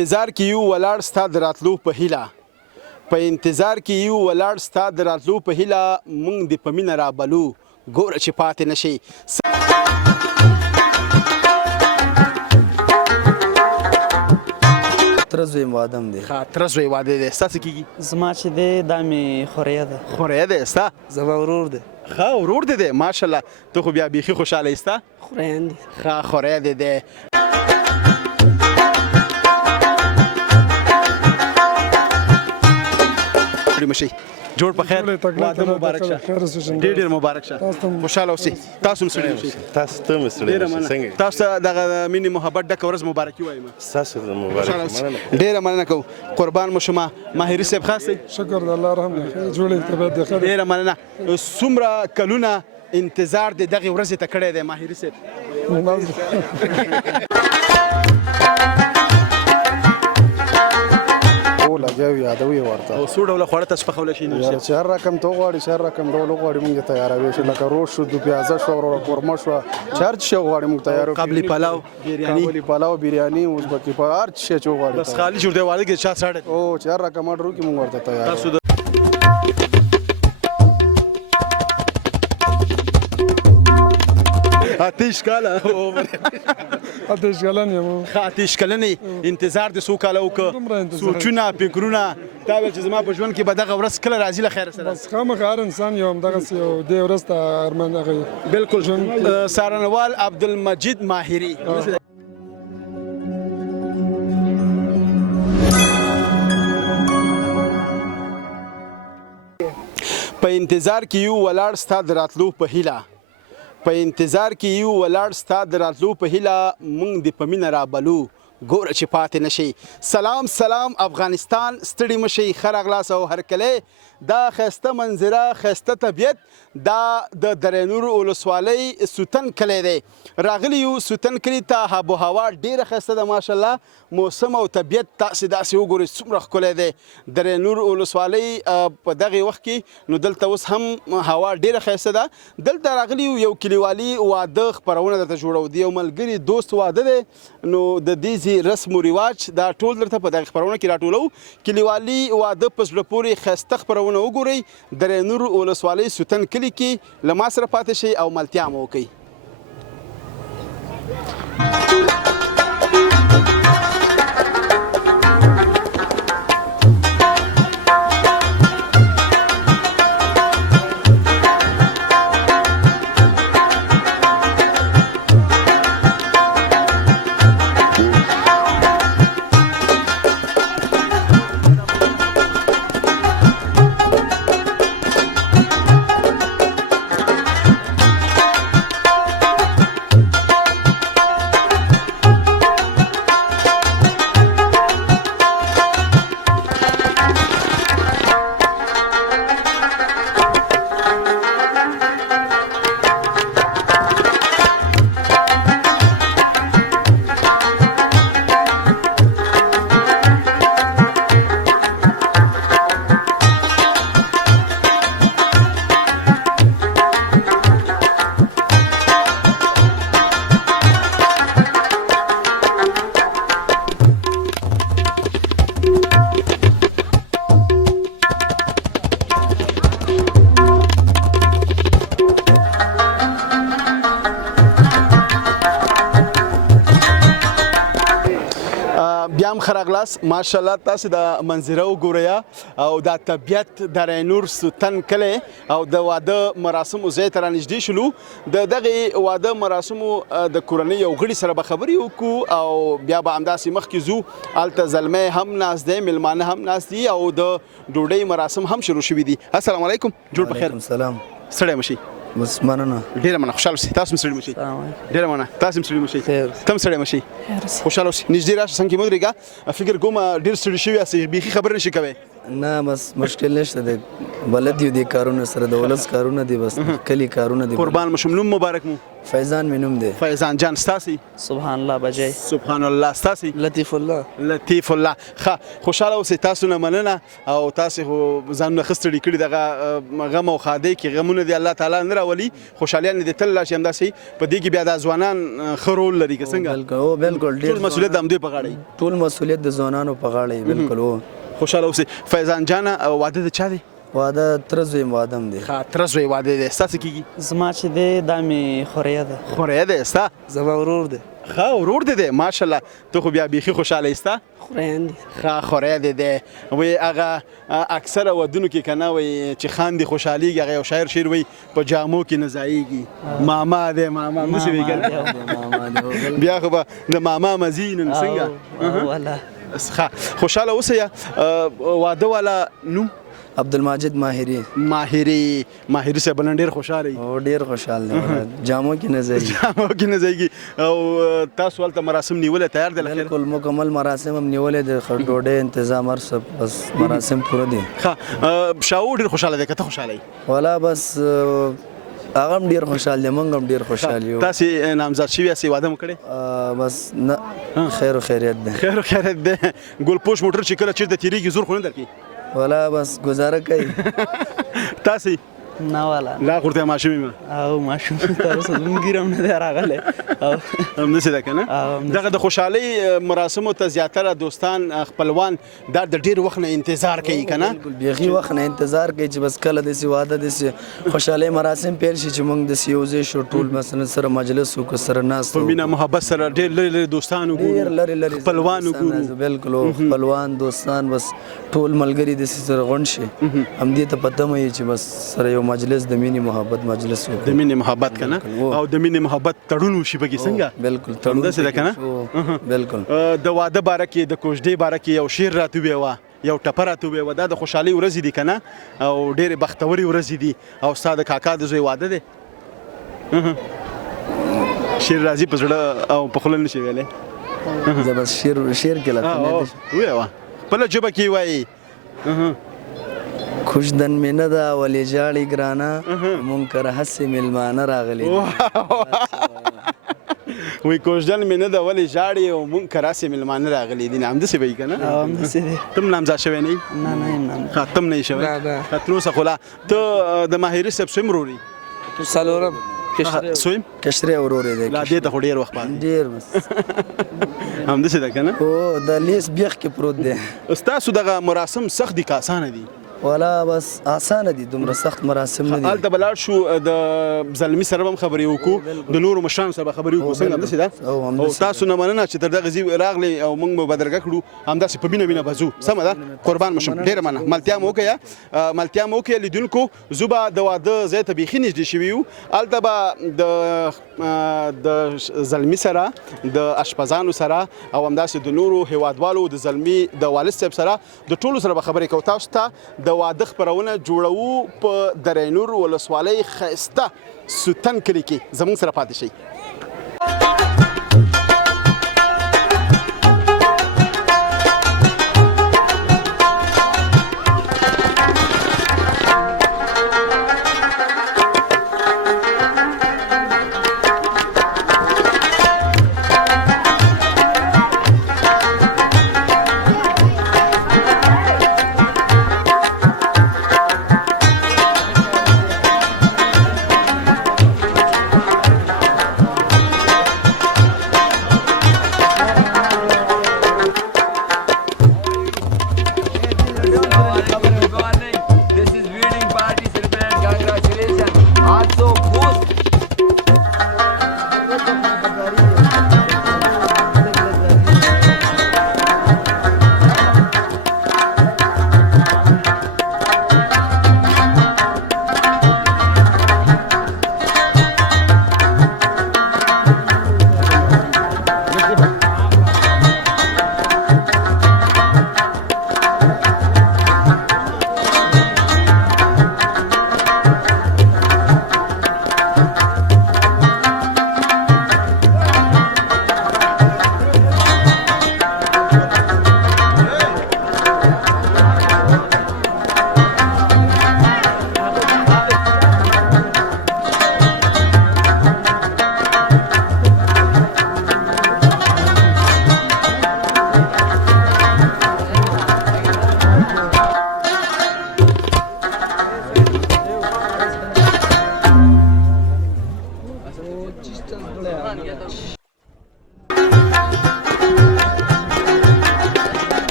انتظار کې یو ولاړ ستا د راتلو په هیله په انتظار کې یو ولاړ ستا د راتلو په هیله مونږ دې په مینه رابلو ګوره چې پاتې نشي تره زوی واده م دی تره زوی واده دی ستا څه کېږي زما چې دی دا مې خوريه ده خوريه دی ستا زما ورور دی ښه ورور دی دی ماشاءالله ته خو بیا بیخي خوشحاله یې ستا خوریان دی ښه خوری دی دی مشي جوړ په خیر واده مبارک شه ډېر ډېر مبارک شه خوشحاله اوسئ تاسو هم سړي اوسئ تاسو ته هم سړي اوسئ څنګه تاسو ته دغه مینې محبت ډکه ورځ مبارکي وایم ستاسو ته مبارک ډېره مننه کوم قربان مو شمه ماهري صاحب خاص دی شکر د الله رحم دی جوړې طبیعت دی ډېره مننه څومره کلونه انتظار د دغې ورځې ته کړی دی ماهري صاحب لګیا یادوي ورته او څو ډوله خواړه تاسو پخولی شئ یاره چې هر رقم ته وغواړي چې هر رقم ډول وغواړي موږ یې تیاروي چې لکه روش شو د پیازه شوه وروره قورمه شوه چې هر څه شی وغواړي موږ تیاروو قابلي پلاو بریاني قابلي پلاو بریاني ازبکي پلاو هر شی چې وغواړي بس خالي جوړ دی واده کې چا ساړه او چې هر رقم اډر وکړي موږ ورته تیاروو آتش کاله آتش کلن یم آتش کلنې انتظار د څو کاله وکړه سوچونه فکرونه دا ویل چې زما په ژوند کې به دغه ورځ کله راځي له خیره سره بس خامخا هر انسان یو همدغسې یو دې ورځ ته ارمان هغه بالکل څارنوال عبدالمجید ماهري په انتظار کې یو ولاړ ستا د راتلو په هیله په انتظار کې یو ولاړ ستا د راتلو په هیله مونږ دې په مینه رابلو ګوره چې پاتې نشي سلام سلام افغانستان ستړي مشئ ښه راغلاست او هرکلی دا ښایسته منظره ښایسته طبیعت دا د درینور ولسوالۍ سوتن کلی دی راغلی یو سوتن کلي ته آب و هوا ډېره ښایسته ده ماشاءالله موسم او طبیعت تاسې داسې وګورئ څومره ښکلی دی درینور ولسوالۍ په دغې وخت کې نو دلته اوس هم هوا ډېره ښایسته ده دلته راغلی یو کلیوالي واده خپرونه درته جوړو د یو ملګري دوست واده دی نو د دې رسم و رواج دا ټول درته په دغه خپرونه کې راټولو کلیوالي واده په زړه پورې ښایسته خپرونه وګورئ درینور ولسوالۍ سوتن کلي کې له ما سره پاتې شئ او ملتیا مو وکئ بیا هم ښه راغلاست ماشاءالله تاسې د منظره وګورئ او دا طبیعت درینور سوتن کلی او د واده مراسمو ځای ته رانږدې شولو د دغې واده مراسمو د کورنۍ یو غړي سره به خبرې وکړو او بیا به همداسې مخکې ځو هلته زلمی هم ناست دی میلمانه هم ناست دي او د ډوډۍ مراسم هم شروع شوي دي السلام علیکم جوړ په خیر سلام ستړی مه شئ بس مننه ډېره مننه خوشحاله اوسئ تاسو هم ستړي مه شئ ډېره مننه تاسو هم ستړي مه شئ ته هم ستړی مه شئ خوشحاله اوسئ نږدې راشه څنګ کې مه درېږه فکر کوم ډېر ستړي شوي یاستئ بیخي خبرې نشئ کوی نه بس مشکل نشته دی بلد یو دي کارونه سره د ولس کارونه دي بس کلی کارونه دي قربان مشم نوم مبارک مو فیضان مې نوم دی فیضان جان ستاسي سبحان الله بجای سبحان الله ستاسي لطیف الله لطیف الله خوشاله اوسئ تاسو نه مننه او تاسو ځانونه خستړي کړي دغه غم او خاده کې غمونه دی الله تعالی نه راولي خوشالیان دي تل راشي همداسې په دې کې بیا د ځوانان خرول لري که څنګه بالکل ټول مسؤلیت د همدوی په غاړه ټول مسؤلیت د ځوانانو په غاړه بالکل و خوشاله اوسئ فیضان جان واده د چا دی واده ترزوی وادم دی تر زوی واده دی ستاسو کېږي زما چې دی دا مې خوریا ده خوریا دی ستا زما ورور دی ورور دی ماشاءالله ته خو بیا بیخي خوشاله ستا خوریان دی خوریا دی وی هغه اکثره ودونو کې کنه وی چې خاندي خوشحاليږي هغه یو شاعر شعر وی په جامو کې نه ځایږي ماما دی ماما مسی وی کنه بیا خو د ماما مزین څنګه والا خوشاله اوسه واده والا نوم عبدالماجد ماهری سه بلن ډیر خوشاله او ډیر خوشاله دی جامو کې نه ځایږي او تاسو ولته مراسم نیولې تیار دي بالکل مکمل مراسم هم نیولې د خړډوډې تنظیم هر څه بس مراسم پوره دي شاو ډیر خوشاله دی کته خوشاله والا بس هغه هم ډیر خوشاله دی موږ هم ډیر خوشاله یو تاسو نامزد شوی یاست واده مو کړی بس نه خیر و خیریت دی ګل پوش موټر چې کله چیرته تیریږي زور خو نه درکې والا بس گزاره کوي تاسو نه والا لا خورته ماشومې ما او ماشوم تر اوسه زموږ ګیرم نه دی راغلی هم نشي ده کنه دغه د خوشحالي مراسمو ته زیاتره دوستان خپلوان دا د ډیر وخت نه انتظار کوي کنه بیخي وخت نه انتظار کوي چې بس کله د واده د خوشحالي مراسم پیل شي چې موږ د سیوزې شو ټول مثلا سره مجلس وکړو سره ناس په مینا محبت سره ډیر لري دوستان وګورو خپلوان وګورو بالکل خپلوان دوستان بس ټول ملګری د سره غون شي هم دې ته پته مې چې بس سره یو مجلس د مینې محبت مجلس وکړو د مینې محبت کنه او د مینې محبت تړون وشي بګي څنګه بالکل تړون داسې ده کنه بالکل د واده باره کې د کوژدې باره کې یو شعر راته ویوا یو ټپه راته ویوا دا د خوشحالي ورځې دي کنه او ډېرې بختورې ورځې دي او ستا د کاکا د زوی واده دی شعر راځي په زړه او په خوله نشي ویلی زه بس شعر کې لکه ویوا خپله ژبه کې وایي خوشدن مې نه ده ولې ژاړې ګرانه مونږ کره هسې میلمانه راغلي وی کوژدن مې نه ده ولې ژاړې او مونږ کره هسې میلمانه راغلي دي همداسې به وي که نه همداسې دی ته هم نامزاد شوی نه یې نه ته هم نه یې شوی تر اوسه خو لا ته د ماهري صاحب څویم ورور یې څلورم څویم کشری ورور دی لا دې ته خو ډېر وخت پاتې ډېر بس همداسې ده که نه او د لیس بیخ کې پروت دی ستاسو دغه مراسم سخت دي که اسانه دي والا بس اسانه دي دومره سخت مراسم نه دي هلته به لاړ شو د زلمي سره به هم خبرې وکړو د نورو مشرانو سره به خبرې وکړو څنګه همداسې ده او تاسو نه مننه چې تر دغه ځای راغلی او موږ به بدرګه کړو همداسې په مینه به ځو سمه ده قربان مشم ډېره مننه ملتیا مو وکړه لیدونکو زه به د واده ځای ته بیخي نږدې شوي یو هلته به د زلمي سره د اشپزانو سره او همداسې د نورو هیوادوالو د زلمي د والد صاحب سره د ټولو سره به خبرې کوو تاسو ته د واده خپرونه جوړوو په درینور ولسوالۍ ښایسته سوتن کلي کې زموږ سره پاتې شئ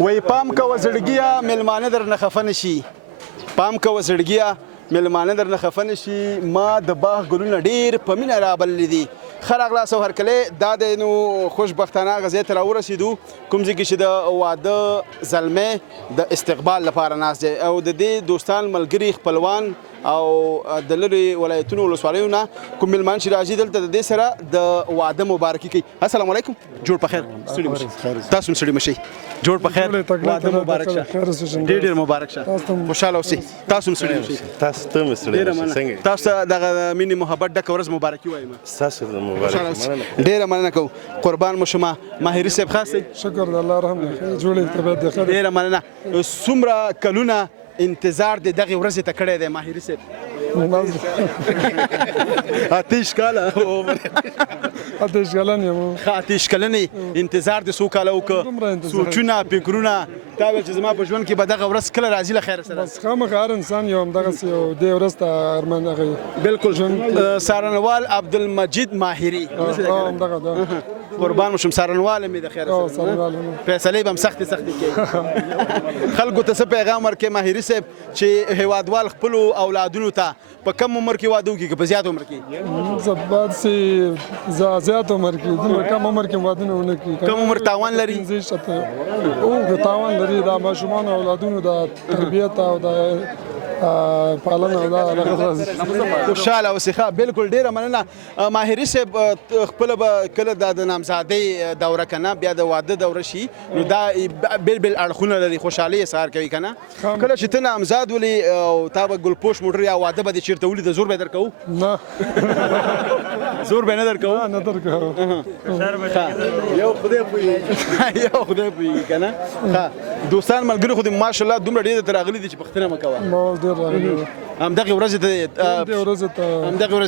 وای پام کوه زړګیه میلمانه در نه خفه نشي پام کوه زړګیه میلمانه در نه خفه نشي ما د باغ ګلونه ډېر په مینه رابللي دي ښه راغلاست او هرکلی دا دی نو خوشبختانه هغه ځای ته راورسېدو کوم ځای کې چې د واده زلمی د استقبال لپاره ناست دی او د دې دوستان ملګري خپلوان او د لرې ولایتونو ولسوالیو نه کوم میلمان چې راځي دلته د دې سره د واده مبارکي کوي السلام علیکم جوړ په خیر ستړي مشئ تاسو هم ستړي مشئ جوړ په خیر واده مبارک شه ډېر ډېر مبارک شه خوشحاله اوسئ تاسو هم ستړي مشئ تاسو ته مې ستړي مشئ څنګه تاسو ته دغه مینې محبت ډکه ورځ مبارکي وایم تاسو ته مبارک ډېره مننه کوم قربان مو شمه ماهري صاحب خاص دی شکر د الله رحم دی جوړې طبیعت دی ډېره مننه څومره کلونه انتظار د دغه ورځې ته کړی دی ماهري صاحب اتیش کاله اتیش کلن یم اتیش کلنې انتظار د څو کاله وکړه سوچونه فکرونه تا ویل چې زما په ژوند کې به دغه ورځ کله راځي له خیره سره بس خامخا هر انسان یو همدغسې یو دې ورځ ته ارمان هغه بالکل سارنوال عبدالمجید ماهري همدغه ده قربان مو شم سارنوال مې د خیره سره فیصلې به هم سختې کوي خلکو ته څه پیغام ورکړې ماهري صاحب چې هیوادوال خپلو اولادونو ته په کم عمر کې واده وکړي که په زیات عمر کې بعد سي زیات عمر کې دومره کم عمر کې واده ونه کړي کم عمر تاوان لري او تاوان لري د ماشومان اولادونو د تربیت او د پالنه او دا خوشحاله اوسئ ښه بالکل ډېره مننه ماهري صاحب خپله به کله دا د نامزادۍ دوره که نه بیا د واده دوره شي نو دا بېل بېل اړخونه لري خوشحالۍ اظهار کوي که نه کله چې ته نامزاد ولې او تا به ګلپوش موټر یا واده به دې چېرته ولید زور به یې درکوو نه زور به یې نه درکوو نه درکوو یو خدای پوهېږي یو خدای پوهېږي که نه ښه دوستان ملګري خو دې ماشاءالله دومره ډېر درته راغلي دي چې پوښتنه مه کوه همدغې ورځې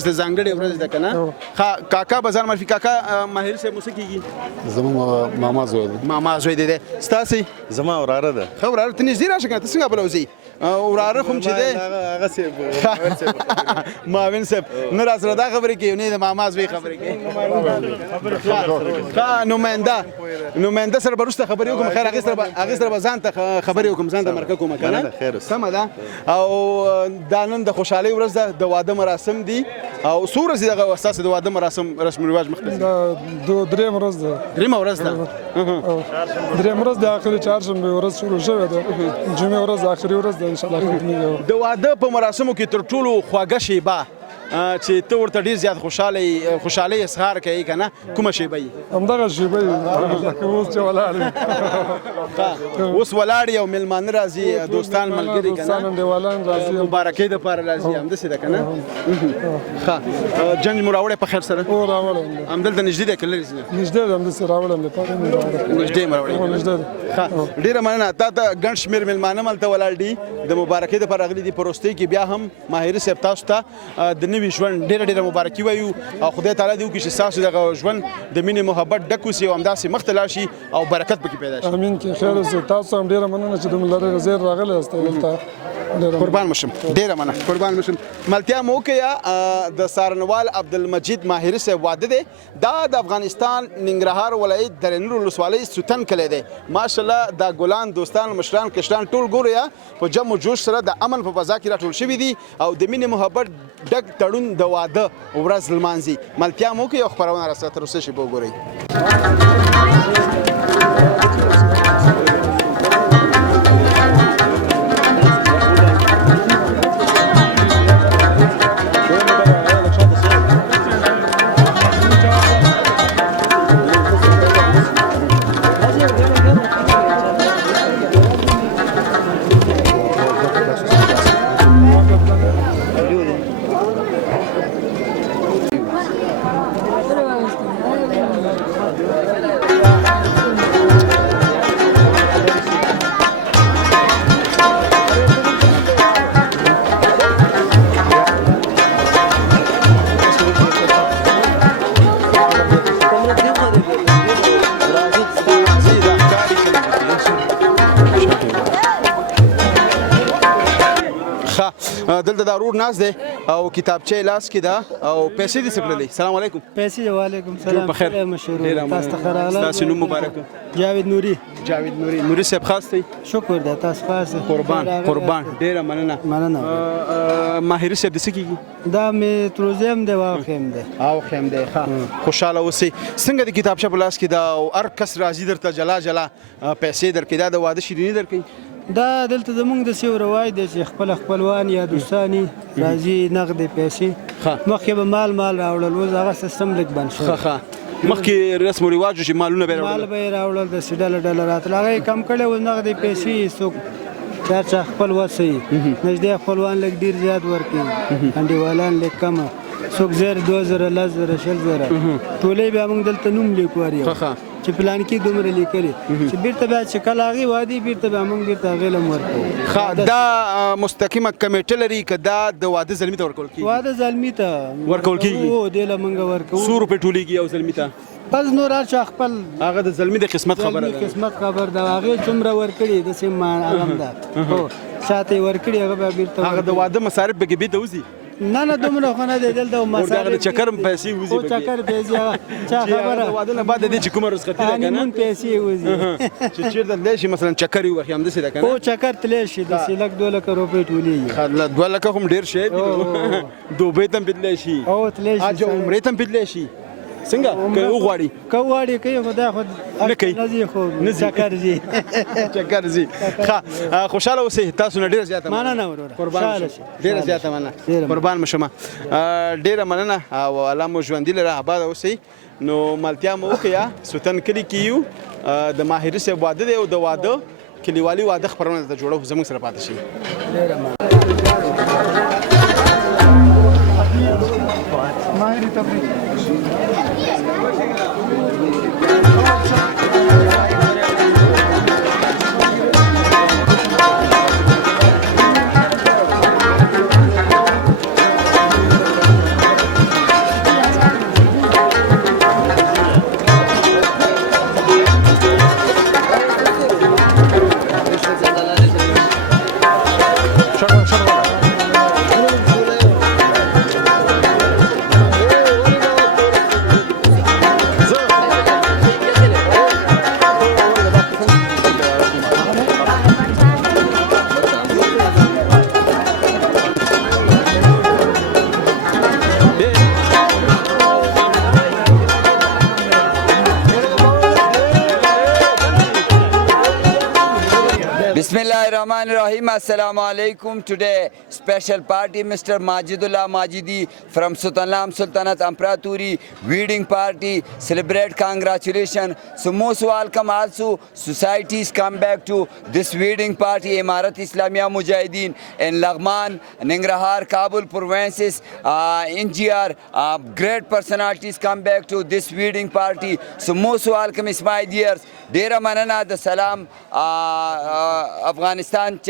ته ځانګړې ورځ ده که نه کاکا به ځان معرفي کاکا ماهري صاحب مو څه کېږي زموږ ماما زوی دی ماما زوی دی ستاسې زما وراره ده ښه وراره ته نږدې راشه که نه ته څنګه بله وځې وراره خو هم چې دی هغه صاحب معاون صاحب نه راسره دا خبرې کوي نه د ماما زوی خبرې کوي ښه نماینده سره به وروسته خبرې وکړم خیر هغې سره به ځان ته خبرې وکړم ځان ته مرکه کوم که نه سمه ده او دا نن د خوشحالۍ ورځ ده د واده مراسم دي او څو ورځې دغه ستاسې د واده مراسم رسم رواج مخکې دا درېیمه ورځ ده درېیمه ورځ ده درېیمه ورځ د آخري چهارشنبې ورځ شروع شوې ده جمعې ورځ آخري ورځ ده انشاءالله ختمېږي د واده په مراسمو کې تر ټولو خوږه شیبه چې ته ورته ډېر زیات خوشحالۍ اظهار کوي که نه کومه شیبه یي همدغه شیبه یي لکه اوس چې ولاړ یم اوس ولاړ یې او میلمانه راځي دوستان ملګري که نه انډیوالان راځي مبارکۍ دپاره راځي همداسې ده که نه ښه جنج مو راوړی په خیر سره او راوړی همدلته نږدې دی که لرې نږدې دی همداسې راوړم نږدې مې راوړی ښه ډېره مننه تا ته ګڼ شمېر میلمانه هم هلته ولاړ دي د مبارکۍ دپاره راغلي دي په وروستۍ کې بیا هم ماهري صاحب تاسو ته د نوي ژوند ډېره مبارکي وایو او خدای تعالی دې وکړي چې ستاسو دغه ژوند د مینې محبت ډک اوسي او همداسې مخته لاړ شي او برکت پکې پیدا شي امین کې خیر اوسئ تاسو هم ډېره مننه چې دومره لرې زیر راغلی یاست دلته قربان مو شم ډېره مننه قربان مو شم ملتیا مو وکړه د سارنوال عبدالمجید ماهري صاحب واده دی دا د افغانستان ننګرهار ولایت درنور ولسوالۍ سوتن کلی دی ماشاءالله دا ګلان دوستان مشران کشران ټول ګورئ په جم و جوش سره د امن په فضا کې راټول شوي دي او د مینې محبت ډک تړون د واده ورځ لمانځي ملتیا مو وکړئ او خپرونه راسره تر اوسه شیبه وګورئ دلته دا ورور ناست دی او کتابچه یې لاس کې ده او پیسې دې څه کړلې؟ سلام علیکم. پیسې وعلیکم سلام. په خیر. مشهور ډېره تاسو ته ښه راغلاست. ستاسو نوم مبارک. جاوید نوري. جاوید نوري. نوري صاحب خاص دی. شکر ده تاسو خاص. قربان ډېره مننه. ماهري صاحب د څه کېږي؟ دا مې تروزیم دی او خیم دی. خوشحاله اوسئ. څنګه د کتابچه په لاس کې ده او هر کس راځي درته جلا جلا پیسې درکوي، دا د واده شیریني درکوي؟ دا دلته زمونږ د سیو رواج دی چې خپل خپلوان یا دوستانی راځي نغدې پیسې. مخکې به مال راوړل، اوس هغه سیستم لږ بند شوی. مخکې رسم و رواج و چې مالونه به یې مال به یې راوړل، داسې ډله راتله، هغه یې کم کړی. اوس نغدې پیسې څوک چا خپل وس وي، نږدې خپلوان لږ ډېر زیات ورکوي، انډیوالان لږ کمه، څوک 1000 2000 10,000 20,000 ټولې بیا موږ دلته نوم لیکو چې پلان کې دومره لیکلي چې بیرته بیا چې کله هغې وادي بیرته بیا موږ بیرته هغې له ورکوو. دا مستقیمه کمیټه لري که دا د واده زلمي ته ورکول کېږي؟ واده زلمي ته ورکول کېږي. هو دې له موږ ورکوو. 100 روپۍ ټولېږي یو زلمي ته؟ بس نور هر چا خپل هغه د زلمي د قسمت خبره ده. قسمت خبر ده، هغې څومره ورکړي داسې هغه ده. هو چاته یې ورکړي هغه بیا بیرته هغه د واده مصارف به کې بیرته وځي؟ نه دومره خو نه دی دلته مصارف د چکر پیسې وځي. چکر پیسې چا خبره د واده نه بعد د چې کومه رخصتي ده که نه هانیمون پیسې وځي چې چېرته تللی شي مثلا چکر یې وخي همداسې ده که نه؟ هو چکر تللی شي داسې 1,00,000 2,00,000 روپۍ ټولېږي. 2,00,000 هم ډېر شی دی. دوبۍ ته هم تللی شي، هو تللی شي، عمرې ته هم تللی شي. څنګه که وغواړي؟ که وغواړي کوي، خو دا خو نه کوي، نه ځي، خو چکر ځي. چکر ځي. ښه خوشحاله اوسئ. تاسو نه ډېره زیاته مننه وروره. قربان شم. ډېره زیاته مننه. قربان مو شمه. ډېره مننه او الله مو ژوندي لره، آباده اوسئ. نو ملتیا مو وکړه. سوتن کلي کې یو د ماهري صاحب واده دی او د واده کلیوالي واده خپرونه درته جوړو، زموږ سره پاتې شئ. ماهري تبریک. Bismillahirrahmanirrahim. Assalamu alaikum. Today special party Mr. Majidullah Majidi from Sultanam Sultanate Ampratori wedding party. Celebrate, congratulations. So most welcome also societies come back to this wedding party. Imarat Islamia Mujahideen in Laghman, Nangarhar, Kabul provinces, NGR, great personalities come back to this wedding party. So most welcome is my dears. Dera manana the salam Afghanistan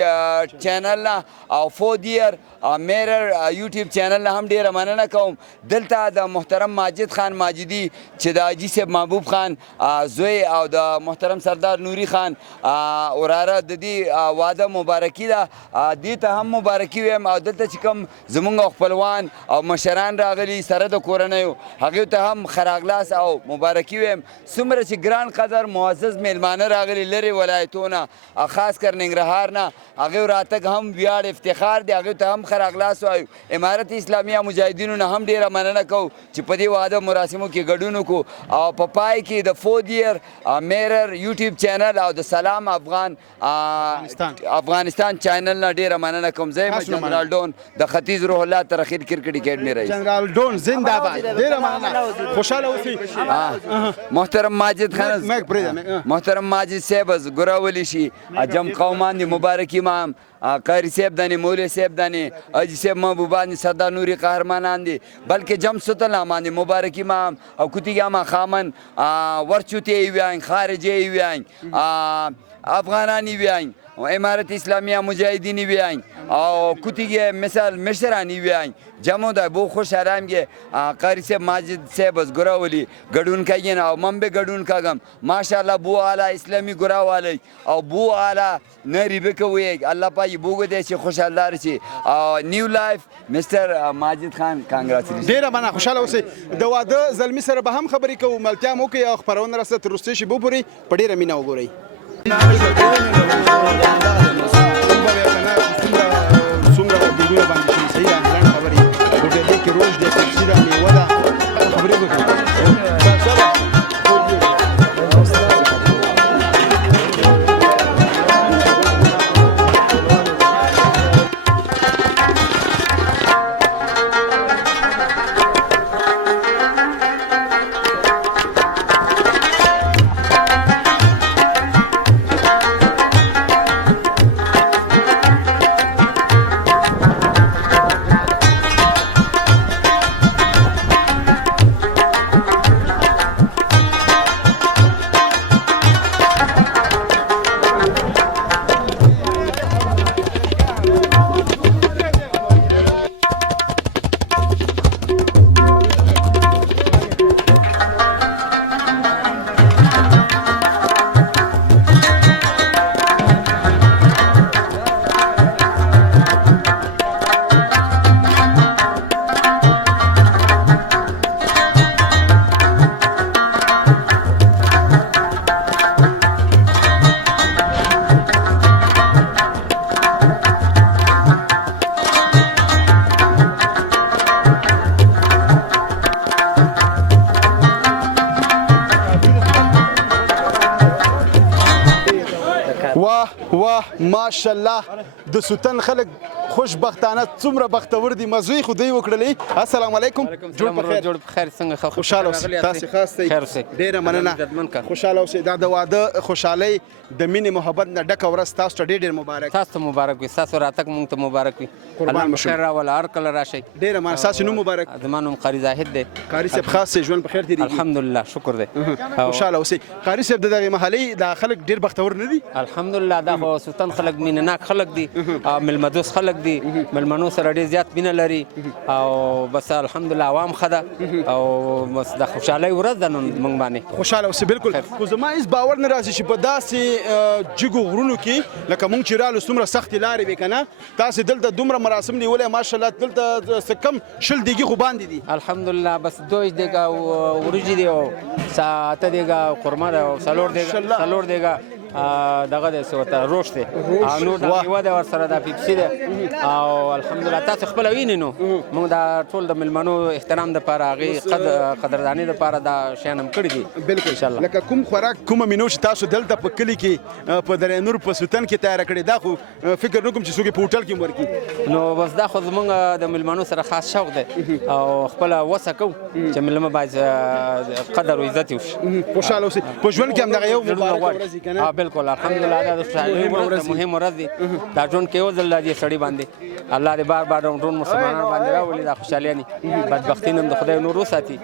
channel na او 4 year mirror YouTube channel نه هم ډیره مننه کوم. دلته د محترم ماجد خان ماجدي چې د حاجي صاحب محبوب خان زوی او د محترم سردار نوري خان وراره د دې واده مبارکي ده، دې ته هم مبارکي ویم. او دلته چې کوم زمونږ خپلوان او مشران راغلي سره د کورنیو، هغې ته هم ښه راغلاست او مبارکي ویم. څومره چې ګران قدر معزز میلمانه راغلي لرې ولایتونه، خاص کر ننګرهار نه، هغې راتګ هم ویاړ افتخار دی، هغې ته هم ښه راغلاست وایو. امارت اسلامیه مجاهدینو نه هم ډېره مننه کوو چې په دې واده مراسمو کې ګډون وکړو. او په پای کې د 4 year mirror YouTube چینل او د سلام افغانستان چینل نه ډېره مننه کوم. زه یم جنرال ډون د ختیځ روح الله ترخیر کرکټ اکیډمي رئیس. جنرال ډون زنده باد. ډېره مننه. خوشحاله اوسئ. محترم ماجد خان، محترم ماجد صاحب از ګوراولی شي جم قومان دی مبارک امام قاری صاحب دانی، مولی صاحب دانی، اجی صاحب محبوبان دی، سردار نوری قهرمانان دی، بلکه جم ستل امان دی مبارک امام او کتیگا ما خامن ورچوتی ایویان، خارجی ایویان، افغانانی ایویان، امارت اسلامیه مجاهدینی بیاین او کتیگه مثل مشرانی بیاین جمع ده بو خوش آرامگه قاری صاحب ماجد صاحب از گراولی گډون کاین او من به گډون کاغم ماشاءالله بو اعلی اسلامی گراوالی او بو اعلی نری بکوي الله پای بوګو دې چې خوشاله رشي نیو لایف مستر ماجد خان کانګراتولیشن ډیره مننه خوشاله اوسئ د واده زلمی سره به هم خبرې کوو ملتیا مو کوي او خپرونه راسته تر وروستۍ شېبو پورې په ډیره مینه وګورئ څومره دیګونه باندې شي صحیح اعلان خبرې ګوډې دې کې روز دې تفسیر میوه ده خبرې وکړو واه ماشاءالله د سوتن خلک خوشبختانه څومره بختور دي مزوي خو دوی وکړلې السلام علیکم جوړ بخیر څنګه خوشاله اوسئ تاسو خاص دی ډیره مننه خوشاله اوسئ دا د واده خوشحالۍ د مینې محبت نه ډکه ورځ تاسو ته ډېر مبارک تاسو مبارک وي تاسو راتګ مونږ ته مبارک وي قربان مشه راول هر کله راشي ډیره مننه تاسو نو مبارک زما نوم قاری زاهد دی قاری صاحب خاص ژوند په خیر تیریږي الحمدلله شکر دی خوشاله اوسئ قاری صاحب دغه محلي دا خلک ډیر بختور نه دي الحمدلله دا خو سلطان خلک مینناک خلک دي ملمدوس خلک دي ملمنو سره ډیر زیات مینه لري او بس الحمدلله عوام خده او بس د خوشحالۍ ورځ ده نن موږ باندې خوشاله اوسئ بالکل خو زما هیڅ باور نه راځي چې په داسې جګو غرونو کې لکه موږ چې رالو څومره سختې لارې وې که نه تاسې دلته دومره مراسم نیولی ماشاءالله دلته څه کم شل دیګې خو باندې دي الحمدلله بس دوج دیګه وریجې دي او اته دیګه قورمه ده او څلور دیګه دغه د سوته روش دی او نور د میوه د ورسره د پیپسي دی او الحمدلله تاسو خپل وینئ نو موږ دا ټول د ملمنو احترام دپاره هغې قدردانۍ دپاره دا شیان هم کړي دي بالکل انشاءالله لکه کوم خوراک کومه مینو چې تاسو دلته په کلي کې په درې نور په سوتن کې تیاره کړې دا خو فکر نه کوم چې څوک یې په هوټل کې ورکړي نو بس دا خو زموږ د ملمنو سره خاص شوق دی او خپله وسه کوو چې ملمه باید قدر او عزت یې وشي خوشحاله اوسئ په ژوند کې همدغه یو مبارکه ورځ وي که نه بالکل الحمدلله دا د خوشحالۍ ورځ مهم ورځ دی دا ژوند کې یو ځل دی سړي باندې الله دې بار بار ټول مسلمانان باندې راولي دا خوشحالي بدبختي نن د خدای نور وساتي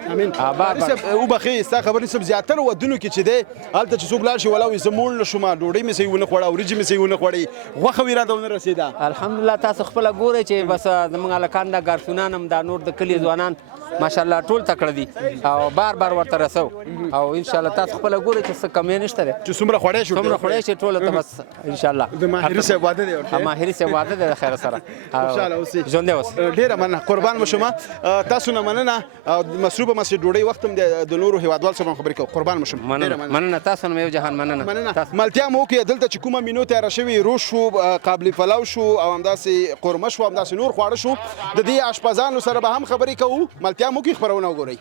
بار بار وبخښئ ستا خبرې صاحب زیاتره ودونو کې چې دی هلته چې څوک لاړ شي ولا وایي زه موړ نه شوم ډوډۍ مې صحیح ونه خوړه وریجې مې صحیح ونه خوړې غوښه مې راته ونه رسېده الحمدلله تاسو خپله ګورئ چې بس زموږ هلکان دا ګارسونان هم دا نور د کلي ځوانان ماشاءالله ټول تکړه دي او بار بار ورته رسو او انشاءالله تاسو خپله ګورئ چې څه کمی نشته دی چې څومره خوړی شو ټوله ته بس انشاءالله د ماهري صاحب واده دی ماهري صاحب واده دی د خیر سره خوشحاله اوسئ ژوندی اوسئ ډېره مننه قربان مو شم تاسو نه مننه مصروفه مسجد ډوډۍ وخت هم د نورو هیوادوال سره خبرې کوو قربان مو شم مننه تاسو نه یو جهان مننه ملتیا مو وکړئ دلته چې کومه مینو تیاره شوې روش شو قابلي پلو شو او همداسې قورمه شو همداسې نور خواړه شو د دې اشپزانو سره به هم خبرې کوو ملتیا مو وکړئ خپرونه وګورئ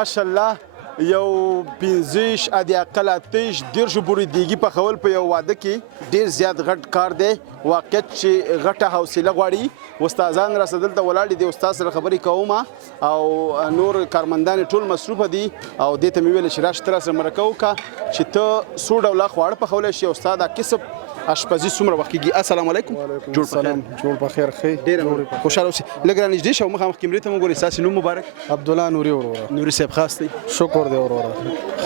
ماشاءالله یو 15 ادي اقل 13 دیرشو پورې دیګي پخول په یو واده کې ډیر زیات غټ کار دی واقعیت چې غټه حوصله غواړي استادان را دلته ولاړ دي استاد سره خبرې کوم او نور کارمندان ټول مصروف دي او دې ته مې ویل چې راشه تر سره مرکو کا چې ته سو ډوله خواړه پخول شي استاد کسب اشپزي څومره وخت کېږي السلام علیکم جوړ سلام جوړ په خیر خې ډیر خوشاله اوسئ لږ رانږدې شو مخامخ کیمرې ته مو ګورئ ستاسو نوم مبارک عبدالله نوري وروره نوري صاحب خاص دی شکر دی وروره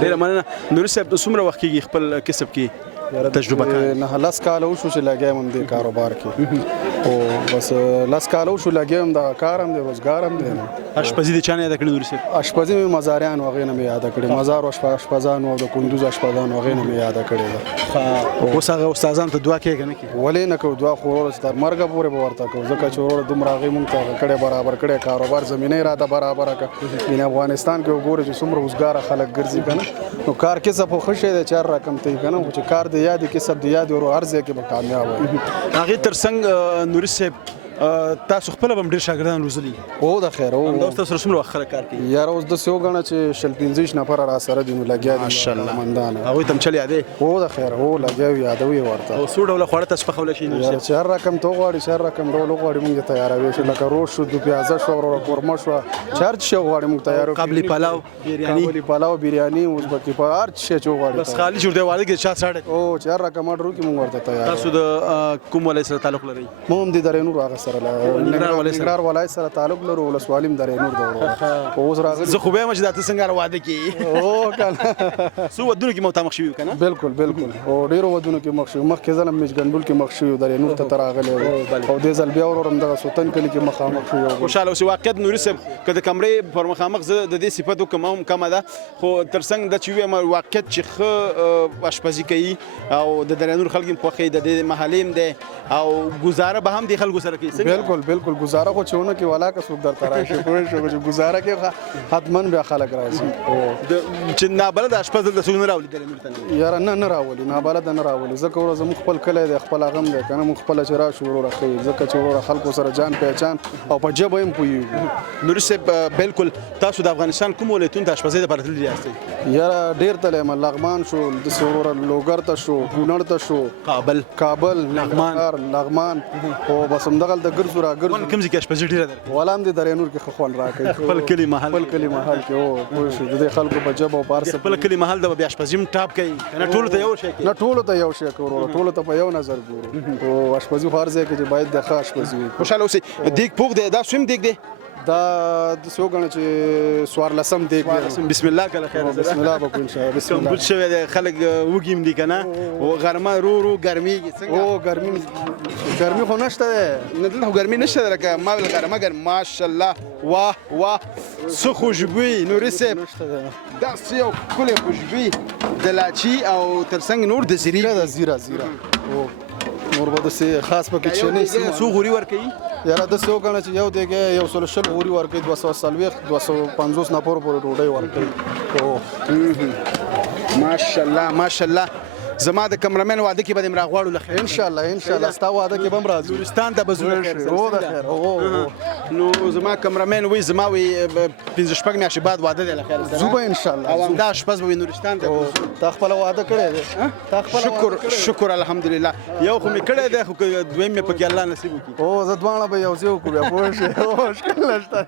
ډیره مننه نوري صاحب څومره وخت کېږي خپل کسب کې تجربه کار نه لاس کال وشو چې لګیم هم دې کاروبار کې او بس لاس کال وشو لګیم دا کارم دی روزګارم دی اشپزي د چانه یاد کړی نوري صاحب اشپزي مې مزاریان وغه نه مې یاد کړی مزار او اشپزان او د کندوز اشپزان وغه نه مې یاد کړی اوس هغه استادان ته دعا کوي کنه کی ولې نه کو دعا خو ورته تر مرګ پورې به ورته کو ځکه چې ور دومره غي مونږ ته کړه برابر کړه کاروبار زمينه را ده برابر کړه په افغانستان کې وګوره چې څومره روزګار خلک ګرځي کنه نو کار کې څه خو شه د 4 رقم ته کنه چې کار دی یاد کې سب دی یاد ورو ارزه کې به کامیاب وي هغه ترڅنګ نوري صاحب تاسو خپل هم ډیر شاګردان روزلي او د خیر او تاسو سره څومره وخت کار کوي یار اوس د سیو غنه چې شل 15 نفر را سره دي نو لګیا دي ماشاءالله مندان هغه تم چلی یادې او د خیر او لګیا یادوي ورته او سو ډول خوړه تاسو په خوله شي یار 4 رقم تو غواړي 4 رقم ډول غواړي مونږ تیاروي چې لکه روش شو د پیازه شو او قورمه شو 4 شو غواړي مونږ تیارو قابلی پلاو بریانی قابلی پلاو بریانی اوس بکی په هر شي چې غواړي بس خالی جوړ دی واده کې چا ساړه او 4 رقم اډرو کې مونږ ورته تیار تاسو د کوم ولای سره تعلق لري مونږ د درې نور هغه سره نګرار ولای سره تعلق لرو ولسوالیم درې نور دورو اوس راغلی زه خو به مجد تاسو څنګه واده کې او کنه سو ودونه کې مو تمخ شوی کنه بالکل او ډیرو ودونه کې مخ شو مخ کې ځلم مشګنبل کې مخ شو درې نور ته تراغلی او دې ځل بیا ورورم دغه سوتن کلی کې مخامخ شو خوشاله اوسئ واقعیت نوري صاحب کله کمرې پر مخامخ زه د دې صفاتو کوم ده خو ترڅنګ د چې ویم واقعیت چې خ اشپزي کوي او د درنور خلک په خې د محلیم ده او گزاره به هم د خلکو سره کوي بالکل گزاره خو چونه کې ولا که څوک درته راشي پوه شو چې گزاره کې حتمن بیا خلک راځي او چې نابلد اشپز د څنګه راولي درنور ته یار نه راولي نابلد نه راولي ځکه ورځ مخ خپل کله د خپل غم ده کنه مخ خپل چې را شروع راخې ځکه چې ور خلکو سره جان پہچان او په جبه هم پوي نوري صاحب بالکل تاسو د افغانستان کوم ولایتونو ته اشپزي د پرتل ریاست یار ډیر تله لغمان شو د سرور لوګر ته شو کونړ ته شو کابل لغمان او بس هم دغل د ګرځو را ګرځو کوم ځکه اشپزي ډیره ده ولام د درې نور کې خوان راکې خپل کلی محل کې او پوه شو د خلکو په جبه او پارس خپل کلی محل د بیا اشپزي ټاپ کوي کنه ټول ته یو شي نه ټول ته یو شي کورو ټول ته په یو نظر ګورو او اشپزي خارځه کې چې باید د ښه اشپزي خوشاله اوسئ دیګ پوغ دی دا سویم دیګ دی دا د څو غنه چې سوار لسم دی بسم الله کله خیر بسم الله وکړو ان شاء الله بسم الله کوم شوی د خلک وګیم دي کنه او غرمه رو ګرمي څنګه او ګرمي خو نشته نه دلته ګرمي نشته لکه ما ول غرمه ګرم ماشاءالله واه سو خوشبوئی نوري صاحب دا سیو کله خوشبوئی د لاچی او ترڅنګ نور د زیره او نور به د خاص پکې چې نه سو غوري ور کوي یاره د سیو غنه چې یو دیګه یو سل شل غوري ور کوي 240 250 نفر پورې ډوډۍ ور کوي او ماشاءالله زما د کمرمن واده کې به راغواړو لخیر ان شاء الله ستا واده کې بم راځو نورستان ته بزونه خیر او د خیر او نو زما کمرمن وای زما وی 15 شپږ میاشتې بعد واده دی لخیر زوبه ان شاء الله او دا شپږ به نورستان ته تا خپل واده کړی دی تا خپل شکر الحمدلله یو خو می کړی دی خو دویم می پکې الله نصیب وکړي او زه دوانه به یو ځای وکړو پوه شئ او مشکل نشته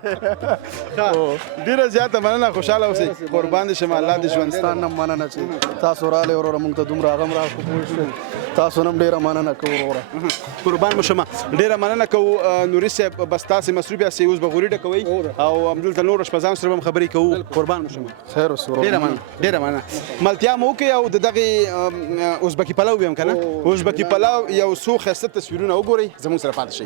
ډیره زیاته مننه خوشاله اوسئ قربان دي شم الله دې ژوندستان نه مننه چې تاسو رااله ورور موږ ته دومره غم را کوو تاسو نم ډیره مننه کوو وروره قربان مو شم ډیره مننه کوو نوري صاحب بس تاسو مصروف یاست اوس به غوړي ډکوي او عبدالله نور شپزان سره هم خبرې کوو قربان مو شم خیر وسوره ډیره مننه ملتیا مو کې او دغه ازبکی پلاو هم کنه ازبکی پلاو یو څو خاصه تصویرونه وګورئ زموږ سره پاتې شئ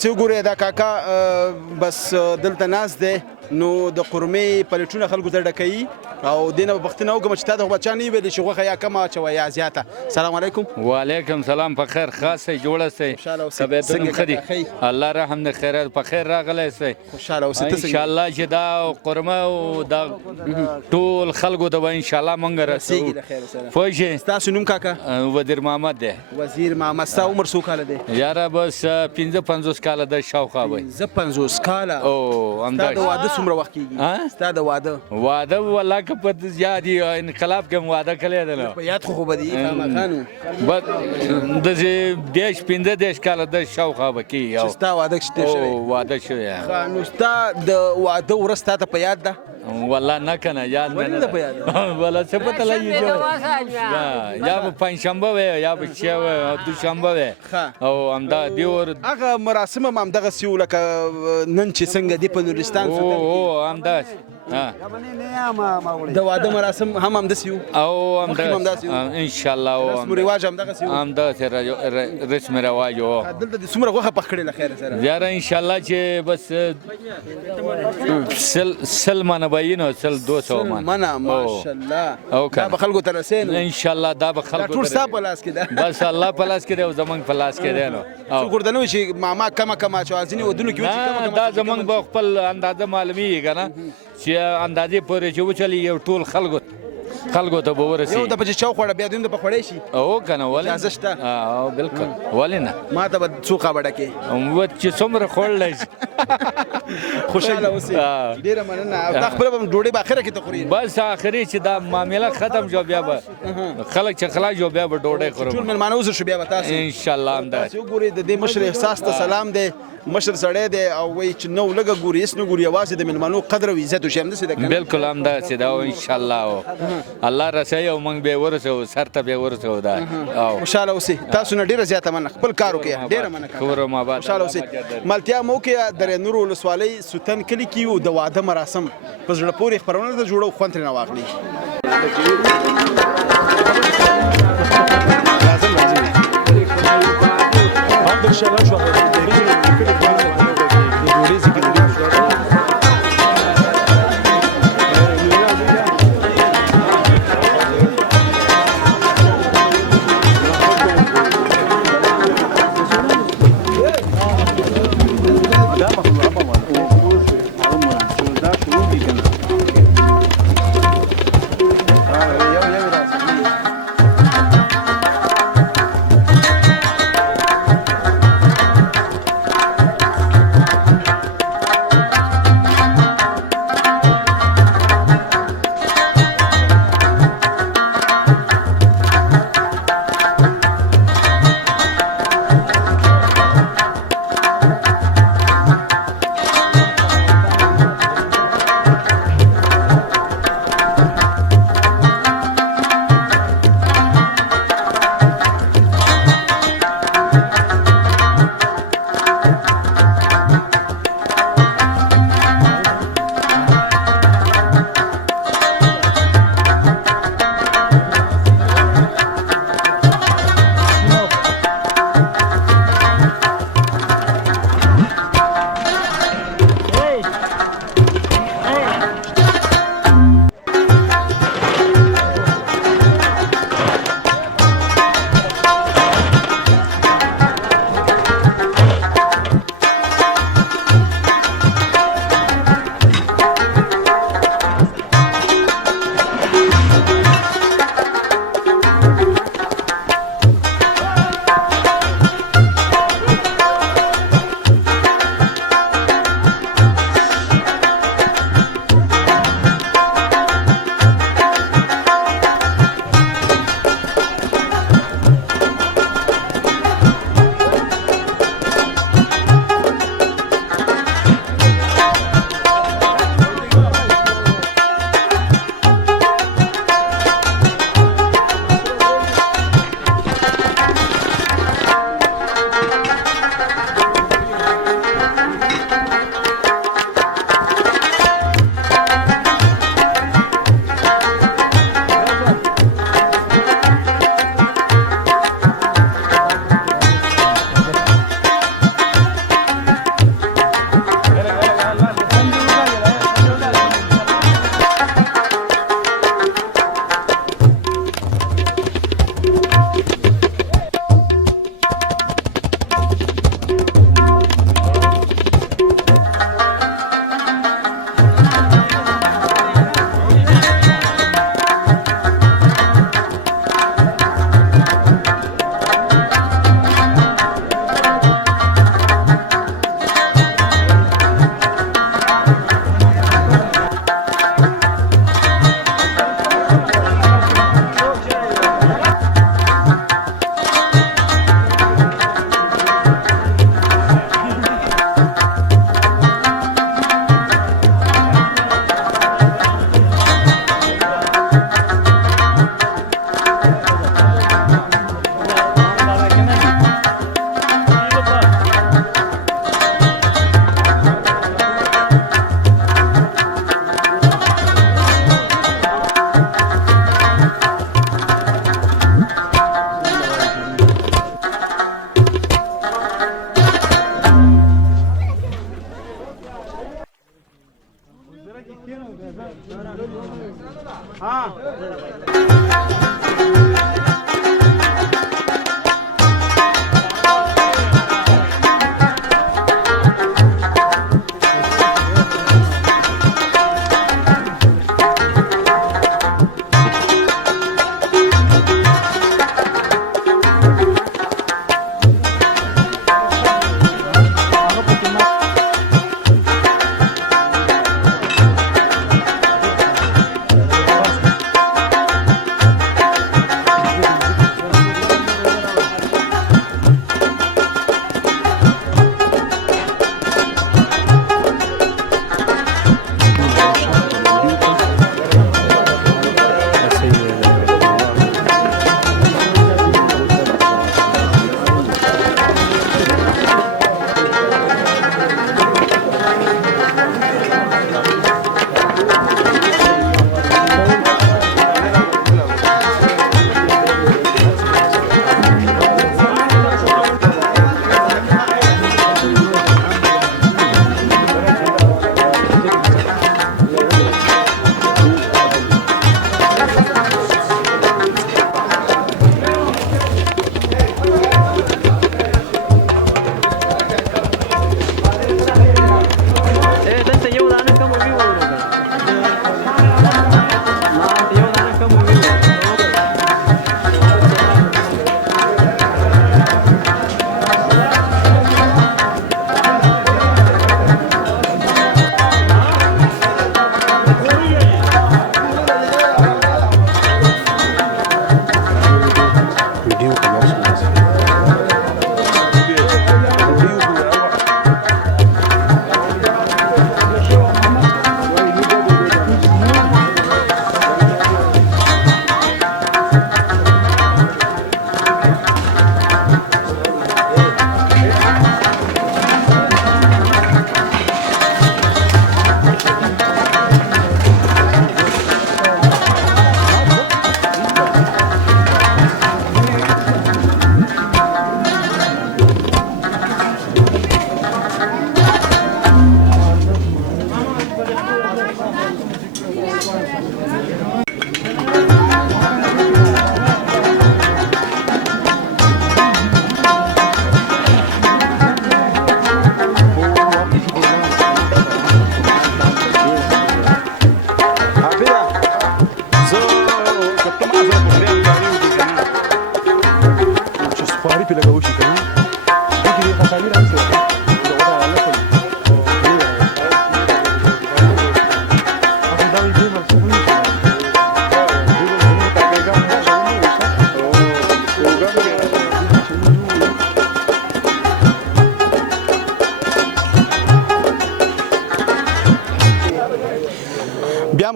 تاسو وګورئ دا کاکا بس دلته ناست دی نو د قورمې پلیټونه خلکو ته ډکوي او دې نه به پوښتنه وکړم چې تا د بچا نه ویلې چې غوښه یا کمه اچوه یا زیاته. سلام علیکم. وعلیکم سلام. په خیر خاص یې جوړه سئ طبیعتونه ښه دي الله رحم د خیرات په خیر راغلی سئ خوشحاله اوسئ. انشاءالله چې دا قورمه او دا ټول خلکو ته به انشاءالله مونږ رسوو پوه شئ. ستاسو نوم کاکا؟ وزیر محمد دی. وزیر محمد. ستا عمر څو کاله دی؟ یاره بس 55 کاله د شاوخوا وی. 55 کاله. او همدا. ستا د واده څومره وخت کېږي؟ ستا د واده والله که په زیات انقلاب کې واده کړی دی نو په یاد خو به دي خامخا نو بس داسې 10-15 کاله د شاوخوا به کېږي. چې ستا واده تېر شوی؟ واده شوی. نو ستا د واده ورځ تا ته په یاد ده؟ والله نه کنه یاد ولې نه په یاد والله څه پته لګي یا به پنجشنبه وي یا به دوشنبه وي او همدا دی ور هغه مراسم هم همدغسې وو لکه نن چې څنګه دي په نورستان او همداسې د واده مراسم هم همداسې وو او همداسې انشاءالله رسم و رواج همدغسې وو همداسې رسم رواج وو. دلته دې څومره غوښه پخ کړې له خیره سره؟ یاره انشاءالله چې بس سل منه به وي نو 200 منه ماشاءالله. دا به خلکو ته رسې نو انشاءالله دا به خلکو ټول ستا په لاس کې ده؟ بس الله په لاس کې دی او زمونږ په لاس کې دی نو څوک ورته نه وایي چې ماما کمه کمه اچوه ځینې ودونو کې وایي چې کمه کمه دا زمونږ به خپل اندازه معلومیږي که نه چې اندازې پورې چې وچلي یو ټول خلکو ته به ورسي. یو د په چې چاو خوړه بیا دویم د په خوړی شي او که نه ولې اجازه شته؟ بلکل ولې نه ما ته به څو خبره کې چې څومره خوړلی شي خوشحاله اوسې. ډېره مننه. دا خپله به ډوډۍ به اخره کې ته خورې؟ بس اخري چې دا معامله ختم شو بیا به خلک چې خلاص شو بیا به ډوډۍ خورو. ټول مېلمانه وزر شو بیا به تاسو انشاءالله همداسې وګورئ د دې مشر احساس ته سلام دی. مشر سړی دی او وایي چې نو لږه ګوري هېڅ نه ګوري یوازې د مېلمنو قدر او عزت وشي همداسې ده که نه؟ بلکل همداسې ده او انشاءالله الله رسوي او موږ به یې ورسوو سر ته به یې ورسوو دا. خوشحاله اوسئ. تاسو نه ډېره زیاته مننه. خپل کار وکړئ. ډېره مننه. خوشحاله اوسئ. ملتیا مو وکړه د نور ولسوالۍ سوتن کلي کې یو د واده مراسم په زړه پورې خپرونه ده جوړو خوند ترېنه واخلئ.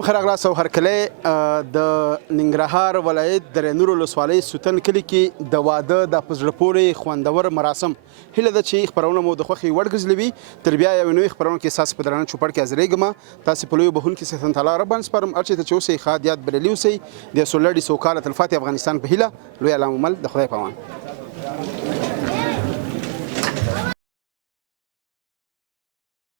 خراغلاس او هرکلی د ننګرهار ولایت درې نور ولسوالۍ سوتن کلي کې د واده د په زړه پورې خوندور مراسم هیله ده چې خپرونه مو د خوښې وړ ګرځوي تر بیا یوې نوې خپرونه کې ستاسو په درانه چوپړ کې حاضرېږم تاسې په لویو بهونو کې ستن تعالی رب باندې سپارم هر چېرته چې اوسئ ښاد یاد بریالي اوسئ د سولړي سوکاله تلفاتې افغانستان په هیله لوی علامه مل د خدای په امان